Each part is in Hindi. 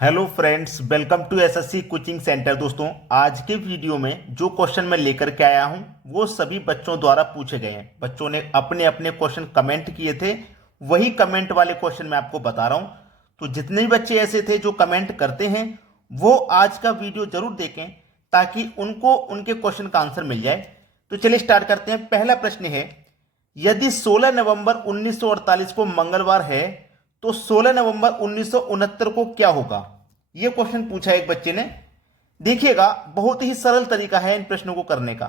Hello friends, welcome to SSC coaching centre. दोस्तों, आज के वीडियो में जो क्वेश्चन मैं लेकर के आया हूं वो सभी बच्चों द्वारा पूछे गए हैं। बच्चों ने अपने अपने क्वेश्चन कमेंट किए थे, वही कमेंट वाले क्वेश्चन मैं आपको बता रहा हूं। तो जितने भी बच्चे ऐसे थे जो कमेंट करते हैं वो आज का वीडियो जरूर देखें ताकि उनको उनके क्वेश्चन का आंसर मिल जाए। तो चलिए स्टार्ट करते हैं। पहला प्रश्न है, यदि 16 नवंबर 1948 को मंगलवार है तो 16 नवंबर 1969 को क्या होगा? यह क्वेश्चन पूछा एक बच्चे ने। देखिएगा, बहुत ही सरल तरीका है इन प्रश्नों को करने का।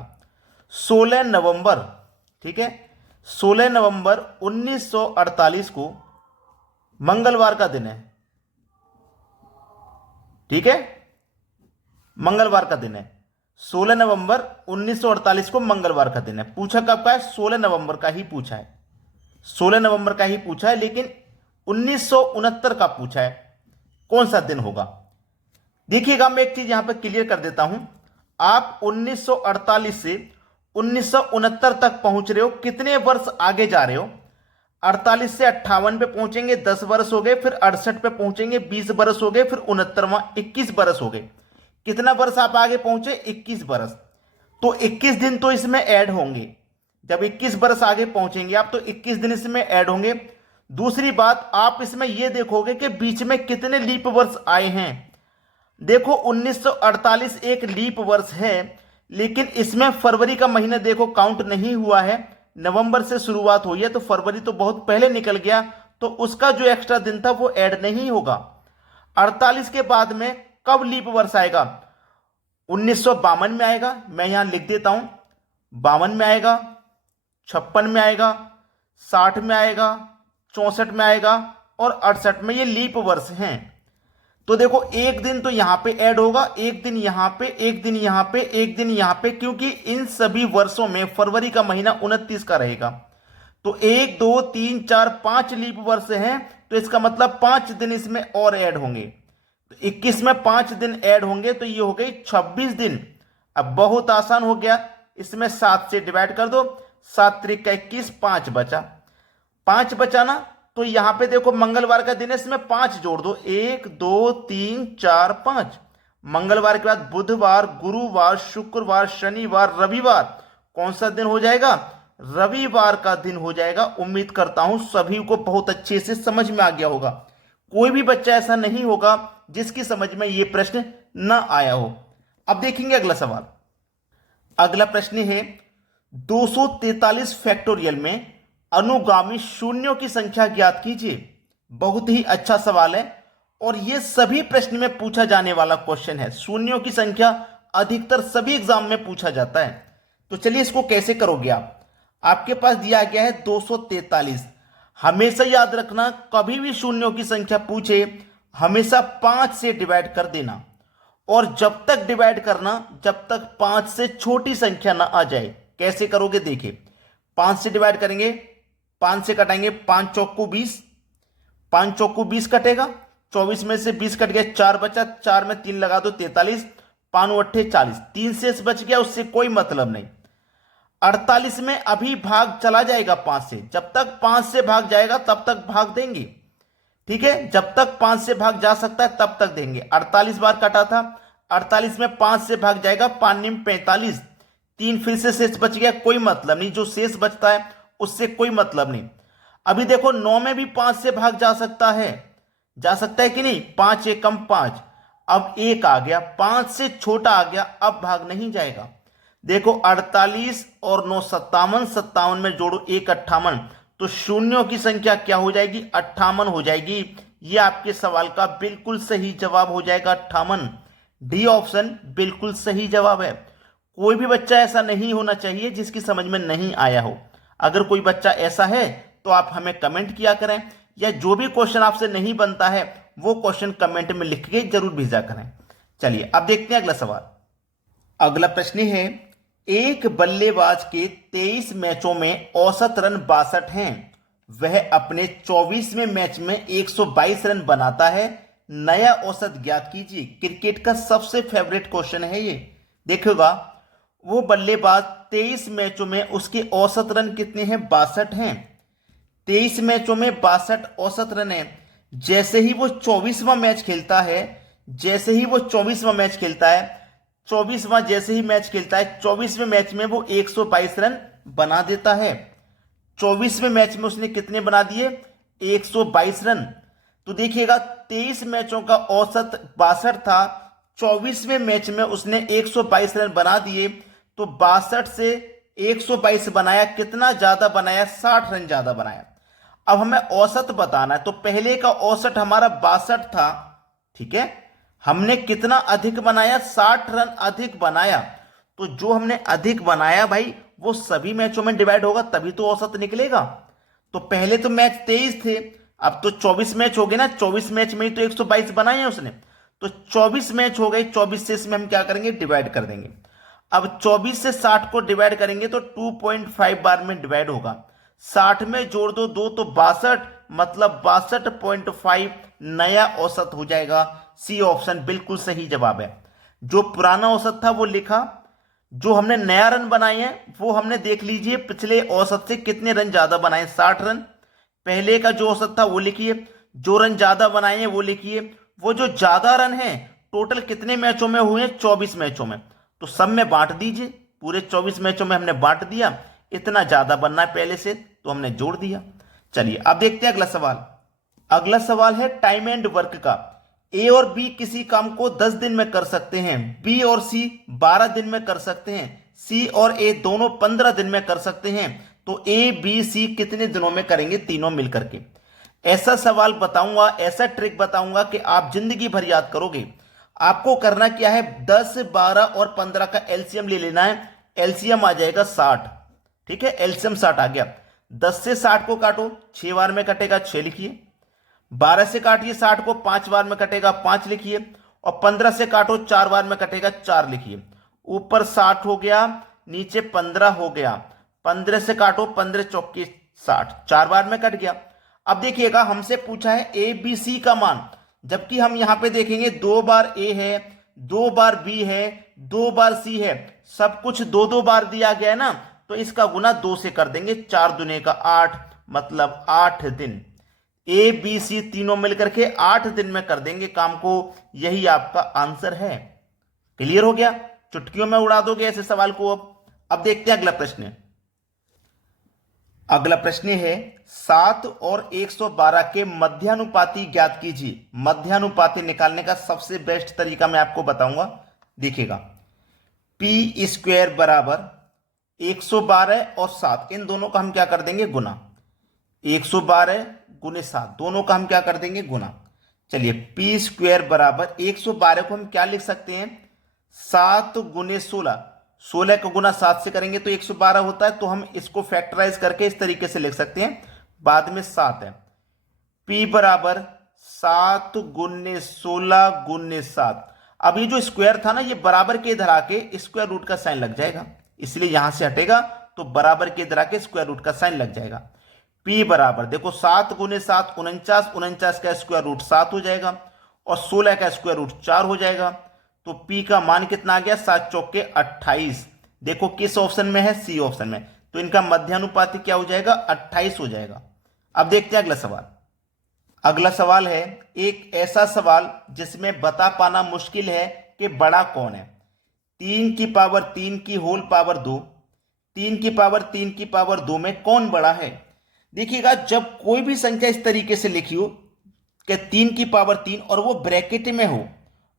16 नवंबर, ठीक है, 16 नवंबर 1948 को मंगलवार का दिन है। ठीक है, मंगलवार का दिन है। 16 नवंबर 1948 को मंगलवार का दिन है। पूछा कब का है? 16 नवंबर का ही पूछा है। 16 नवंबर का ही पूछा है, लेकिन 1969 का पूछा है। कौन सा दिन होगा? देखिएगा, मैं एक चीज यहां पर क्लियर कर देता हूं। आप 1948 से 1969 तक पहुंच रहे हो। कितने वर्ष आगे जा रहे हो? 48 से 58 पे पहुंचेंगे, 10 वर्ष हो गए। फिर 68 पे पहुंचेंगे, 20 वर्ष हो गए। फिर 69वां 21 वर्ष हो गए। कितना वर्ष आप आगे पहुंचे? 21 वर्ष। तो 21 दिन तो इसमें ऐड होंगे। जब 21 वर्ष आगे पहुंचेंगे आप तो 21 दिन इसमें ऐड होंगे। दूसरी बात, आप इसमें यह देखोगे कि बीच में कितने लीप वर्ष आए हैं। देखो, 1948 एक लीप वर्ष है, लेकिन इसमें फरवरी का महीना देखो काउंट नहीं हुआ है। नवंबर से शुरुआत हुई है तो फरवरी तो बहुत पहले निकल गया, तो उसका जो एक्स्ट्रा दिन था वो ऐड नहीं होगा। 48 के बाद में कब लीप वर्ष आएगा? 1952 में आएगा। मैं यहां लिख देता हूं, 52 में आएगा, 56 में आएगा, 60 में आएगा, 64 में आएगा और 68 में। ये लीप वर्ष हैं। तो देखो, एक दिन तो यहां पे ऐड होगा, एक दिन यहां पे, एक दिन यहां पे, एक दिन यहां पे, क्योंकि इन सभी वर्षों में फरवरी का महीना 29 का रहेगा। तो 1 2 3 4 5 लीप वर्ष हैं, तो इसका मतलब 5 दिन इसमें और ऐड होंगे। तो 21 में 5 दिन ऐड होंगे तो ये हो गई 26 दिन। अब बहुत आसान हो गया, इसमें 7 से डिवाइड कर दो। 7 त्रिक का 21, 5 बचा। 5 बचाना, तो यहां पे देखो मंगलवार का दिन है, इसमें 5 जोड़ दो। 1 2 3 4 5। मंगलवार के बाद बुधवार, गुरुवार, शुक्रवार, शनिवार, रविवार। कौन सा दिन हो जाएगा? रविवार का दिन हो जाएगा। उम्मीद करता हूं सभी को बहुत अच्छे से समझ में आ गया होगा। कोई भी बच्चा ऐसा नहीं होगा जिसकी समझ में यह प्रश्न न आया हो। अब देखेंगे अगला सवाल। अगला प्रश्न है, 243 फैक्टोरियल में अनुगामी शून्यों की संख्या ज्ञात कीजिए। बहुत ही अच्छा सवाल है और यह सभी प्रश्न में पूछा जाने वाला क्वेश्चन है। शून्यों की संख्या अधिकतर सभी एग्जाम में पूछा जाता है। तो चलिए इसको कैसे करोगे आप। आपके पास दिया गया है 243। हमेशा याद रखना, कभी भी शून्यों की संख्या पूछे हमेशा 5 से डिवाइड कर देना, और जब तक डिवाइड करना जब तक 5 से छोटी संख्या ना आ जाए। कैसे करोगे? देखिए, 5 से डिवाइड करेंगे, 5 से कटाएंगे, 5 चौक को 20, 5 चौक को 20 कटेगा। 24 में से 20 कट गया, 4 बचा। 4 में 3 लगा दो, 43। 5 अट्ठे 40, 3 शेष बच गया, उससे कोई मतलब नहीं। 48 में अभी भाग चला जाएगा 5 से। जब तक 5 से भाग जाएगा तब तक भाग देंगे। ठीक है, जब तक 5 से भाग जा सकता है तब तक देंगे। 48 बार कटा था, 48 में 5 से भाग जाएगा, 5 निम 45। 3 फिर से शेष बच गया, कोई मतलब नहीं। जो शेष बचता है उससे कोई मतलब नहीं। अभी देखो, 9 में भी 5 से भाग जा सकता है, जा सकता है कि नहीं? 5 एकम 5। अब 1 आ गया, 5 से छोटा आ गया, अब भाग नहीं जाएगा। देखो, 48 और 9 57, 57 में जोड़ो 1 58। तो शून्यों की संख्या क्या हो जाएगी? 58 हो जाएगी। यह आपके सवाल का बिल्कुल सही जवाब हो जाएगा, 58। डी ऑप्शन बिल्कुल सही जवाब है। कोई भी बच्चा ऐसा नहीं होना चाहिए जिसकी समझ में नहीं आया हो। अगर कोई बच्चा ऐसा है तो आप हमें कमेंट किया करें, या जो भी क्वेश्चन आपसे नहीं बनता है वो क्वेश्चन कमेंट में लिख के जरूर भेजा करें। चलिए अब देखते हैं अगला सवाल। अगला प्रश्न है, एक बल्लेबाज के 23 मैचों में औसत रन 62 हैं। वह अपने 24वें मैच में 122 रन बनाता है। नया औसत ज्ञात कीजिए। क्रिकेट का सबसे फेवरेट क्वेश्चन है ये। देखिएगा, वो बल्लेबाज 23 मैचों में उसके औसत रन कितने हैं? 62 हैं। 23 मैचों में 62 औसत रन है। जैसे ही वो 24वां मैच खेलता है जैसे ही वो 24वां मैच खेलता है, 24वां जैसे ही मैच खेलता है, 24वें मैच में वो 122 रन बना देता है। 24वें मैच में उसने कितने बना दिए? 122 रन। तो देखिएगा 23 मैचों का औसत 62 था, 24वें मैच में उसने 122 रन बना दिए। तो 62 से 122 बनाया, कितना ज्यादा बनाया? 60 रन ज्यादा बनाया। अब हमें औसत बताना है, तो पहले का औसत हमारा 62 था, ठीक है। हमने कितना अधिक बनाया? 60 रन अधिक बनाया। तो जो हमने अधिक बनाया भाई, वो सभी मैचों में डिवाइड होगा, तभी तो औसत निकलेगा। तो पहले तो मैच 23 थे, अब तो 24 मैच हो गए ना, 24 मैच में ही तो 122 बनाए हैं उसने। तो 24 मैच हो गए, 24 से इसमें हम क्या करेंगे? डिवाइड कर देंगे। अब 24 से 60 को डिवाइड करेंगे तो 2.5 बार में डिवाइड होगा। 60 में जोड़ दो 2 तो 62, मतलब 62.5 नया औसत हो जाएगा। सी ऑप्शन बिल्कुल सही जवाब है। जो पुराना औसत था वो लिखा, जो हमने नया रन बनाए हैं वो हमने देख लीजिए पिछले औसत से कितने रन ज्यादा बनाए, 60 रन। पहले का जो औसत था वो लिखिए, जो रन ज्यादा बनाए हैं वो लिखिए। वो जो ज्यादा रन है टोटल कितने मैचों में हुए? 24 मैचों में। तो सब में बांट दीजिए, पूरे 24 मैचों में हमने बांट दिया। इतना ज्यादा बनना है पहले से, तो हमने जोड़ दिया। चलिए अब देखते हैं अगला सवाल। अगला सवाल है टाइम एंड वर्क का। ए और बी किसी काम को 10 दिन में कर सकते हैं, बी और सी 12 दिन में कर सकते हैं, सी और ए दोनों 15 दिन में कर सकते हैं। तो ए बी सी कितने दिनों में करेंगे तीनों मिलकर के? ऐसा सवाल बताऊंगा, ऐसा ट्रिक बताऊंगा कि आप जिंदगी भर याद करोगे। आपको करना क्या है? 10, 12 और 15 का एलसीएम ले लेना है। एलसीएम आ जाएगा 60, ठीक है। एलसीएम 60 आ गया। 10 से 60 को काटो, 6 बार में कटेगा, 6 लिखिए। 12 से काटिए 60 को, 5 बार में कटेगा, 5 लिखिए। और 15 से काटो, 4 बार में कटेगा, 4 लिखिए। ऊपर 60 हो गया, नीचे 15 हो गया। 15 से काटो, 15 चौके 60, 4 बार में कट गया। अब देखिएगा हमसे पूछा है ए बी सी का मान, जबकि हम यहां पे देखेंगे 2 बार ए है, 2 बार बी है, 2 बार सी है, सब कुछ 2-2 बार दिया गया है ना। तो इसका गुना 2 से कर देंगे, 4 दूने का 8, मतलब 8 दिन। ए बी सी तीनों मिलकर के 8 दिन में कर देंगे काम को। यही आपका आंसर है। क्लियर हो गया? चुटकियों में उड़ा दोगे ऐसे सवाल को। अब देखते हैं अगला प्रश्न। अगला प्रश्न है 7 और 112 के मध्यानुपाती ज्ञात कीजिए। मध्यानुपाती निकालने का सबसे बेस्ट तरीका मैं आपको बताऊंगा, देखिएगा। पी स्क्वायर बराबर 112 और 7, इन दोनों का हम क्या कर देंगे? गुना। 112 गुने 7, दोनों का हम क्या कर देंगे? गुना। चलिए पी स्क्वायर बराबर 112 को हम क्या लिख सकते हैं? 7 गुने 16, 16 का गुना 7 से करेंगे तो 112 होता है। तो हम इसको फैक्टराइज करके इस तरीके से लिख सकते हैं, बाद में 7 है। P बराबर 7 गुने 16 गुने 7। अब ये जो स्क्वायर था ना, ये बराबर के इधर आके स्क्वायर रूट का साइन लग जाएगा, इसलिए यहां से हटेगा तो बराबर के इधर आके स्क्वायर रूट का साइन लग जाएगा। P बराबर देखो 7 गुने 7 49, 49 का स्क्वायर रूट 7 हो जाएगा, और 16 का स्क्वायर रूट 4 हो जाएगा। तो P का मान कितना आ गया? 7 चौके 28। देखो किस ऑप्शन में है? सी ऑप्शन में। तो इनका मध्यानुपाती क्या हो जाएगा? 28 हो जाएगा। अब देखते हैं अगला सवाल। अगला सवाल है एक ऐसा सवाल जिसमें बता पाना मुश्किल है कि बड़ा कौन है। 3 की पावर 3 की होल पावर 2, 3 की पावर 3 की पावर 2 में कौन बड़ा है? देखिएगा जब कोई भी संख्या इस तरीके से लिखी हो कि 3 की पावर 3 और वो ब्रैकेट में हो,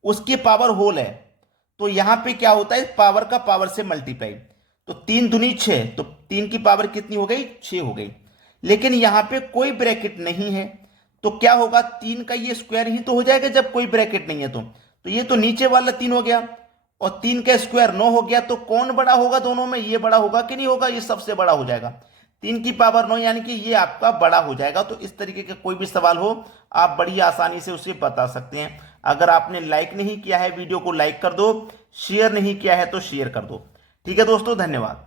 उसकी पावर होल है, तो यहां पे क्या होता है? पावर का पावर से मल्टीप्लाई। तो 3 दूनी 6, तो 3 की पावर कितनी हो गई? 6 हो गई। लेकिन यहां पे कोई ब्रैकेट नहीं है, तो क्या होगा? 3 का ये स्क्वायर ही तो हो जाएगा जब कोई ब्रैकेट नहीं है। तो ये तो नीचे वाला 3 हो गया, और 3 का स्क्वायर 9 हो गया। तो कौन बड़ा होगा दोनों में? ये बड़ा होगा कि नहीं होगा? ये सबसे बड़ा हो जाएगा। 3 की पावर 9 यानी कि ये आपका बड़ा हो जाएगा। तो इस तरीके का कोई भी सवाल हो, आप बड़ी आसानी से उसे बता सकते हैं। अगर आपने लाइक नहीं किया है वीडियो को लाइक कर दो, शेयर नहीं किया है तो शेयर कर दो। ठीक है दोस्तों, धन्यवाद।